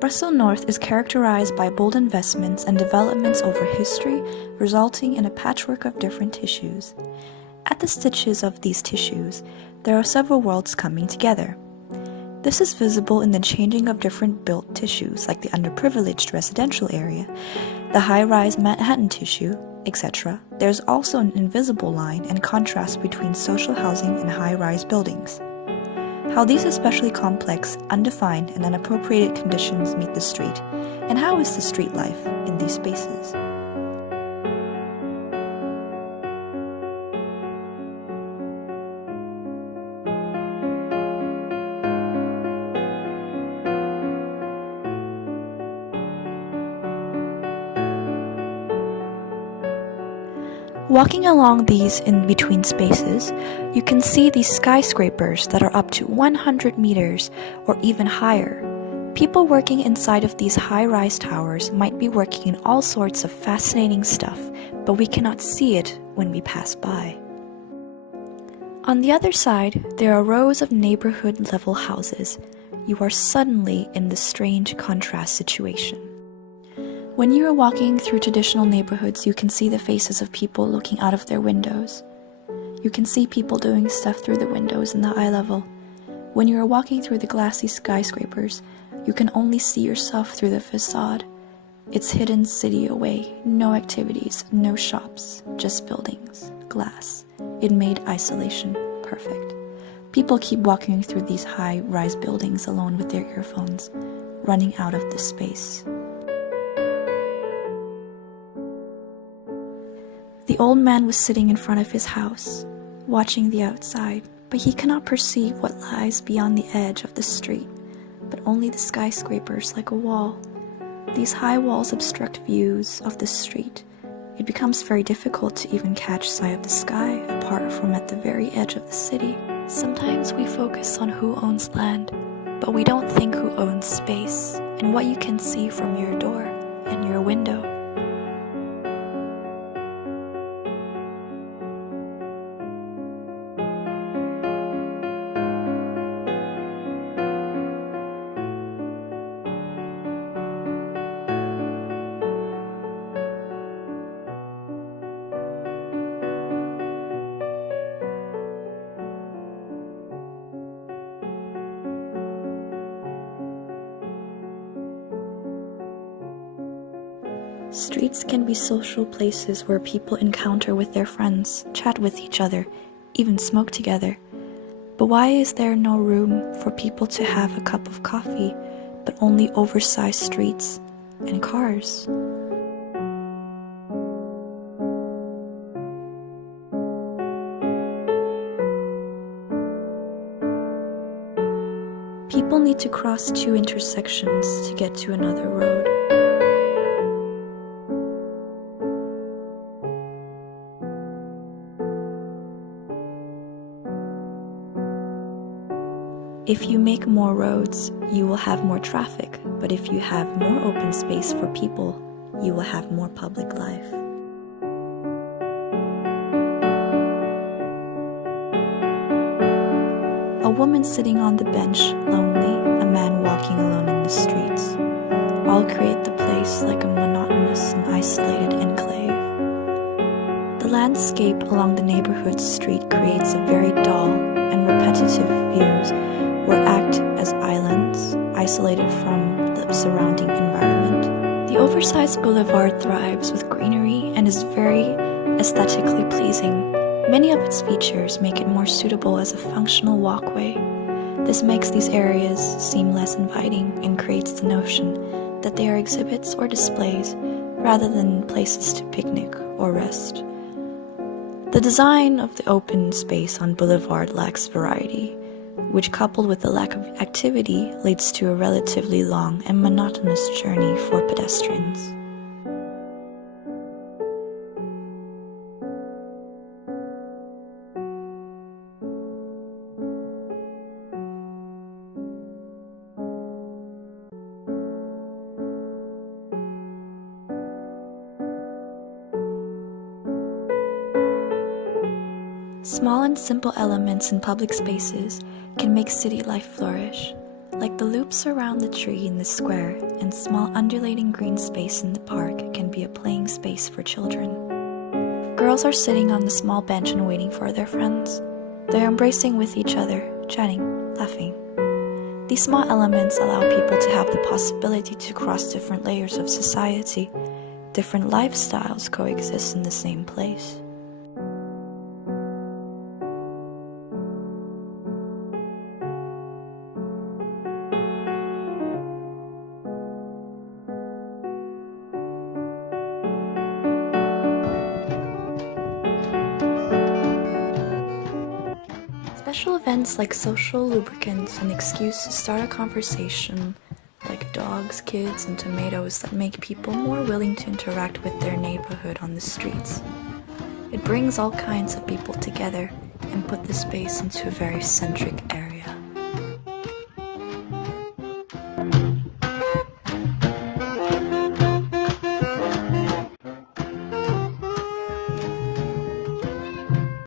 Brussels North is characterized by bold investments and developments over history, resulting in a patchwork of different tissues. At the stitches of these tissues, there are several worlds coming together. This is visible in the changing of different built tissues like the underprivileged residential area, the high-rise Manhattan tissue, etc. There's also an invisible line and contrast between social housing and high-rise buildings. How these especially complex, undefined, and unappropriated conditions meet the street, and how is the street life in these spaces? Walking along these in-between spaces, you can see these skyscrapers that are up to 100 meters or even higher. People working inside of these high-rise towers might be working in all sorts of fascinating stuff, but we cannot see it when we pass by. On the other side, there are rows of neighborhood-level houses. You are suddenly in this strange contrast situation. When you are walking through traditional neighborhoods, you can see the faces of people looking out of their windows. You can see people doing stuff through the windows in the eye level. When you are walking through the glassy skyscrapers, you can only see yourself through the facade. It's hidden city away, no activities, no shops, just buildings, glass. It made isolation perfect. People keep walking through these high-rise buildings alone with their earphones, running out of this space. The old man was sitting in front of his house, watching the outside, but he cannot perceive what lies beyond the edge of the street, but only the skyscrapers like a wall. These high walls obstruct views of the street. It becomes very difficult to even catch sight of the sky apart from at the very edge of the city. Sometimes we focus on who owns land, but we don't think who owns space and what you can see from your door and your window. Streets can be social places where people encounter with their friends, chat with each other, even smoke together. But why is there no room for people to have a cup of coffee, but only oversized streets and cars? People need to cross two intersections to get to another road. If you make more roads, you will have more traffic, but if you have more open space for people, you will have more public life. A woman sitting on the bench, lonely, a man walking alone in the streets, all create the place like a monotonous and isolated enclave. The landscape along the neighborhood street creates a very dull and repetitive views or act as islands, isolated from the surrounding environment. The oversized boulevard thrives with greenery and is very aesthetically pleasing. Many of its features make it more suitable as a functional walkway. This makes these areas seem less inviting and creates the notion that they are exhibits or displays rather than places to picnic or rest. The design of the open space on Boulevard lacks variety, which coupled with the lack of activity leads to a relatively long and monotonous journey for pedestrians. Small and simple elements in public spaces can make city life flourish, Like the loops around the tree in the square and small undulating green space in the park can be a playing space for children. Girls are sitting on the small bench and waiting for their friends. They're embracing with each other, chatting, laughing. These small elements allow people to have the possibility to cross different layers of society. Different lifestyles coexist in the same place. Special events like social lubricants, an excuse to start a conversation, like dogs, kids, and tomatoes that make people more willing to interact with their neighborhood on the streets. It brings all kinds of people together and put the space into a very centric area.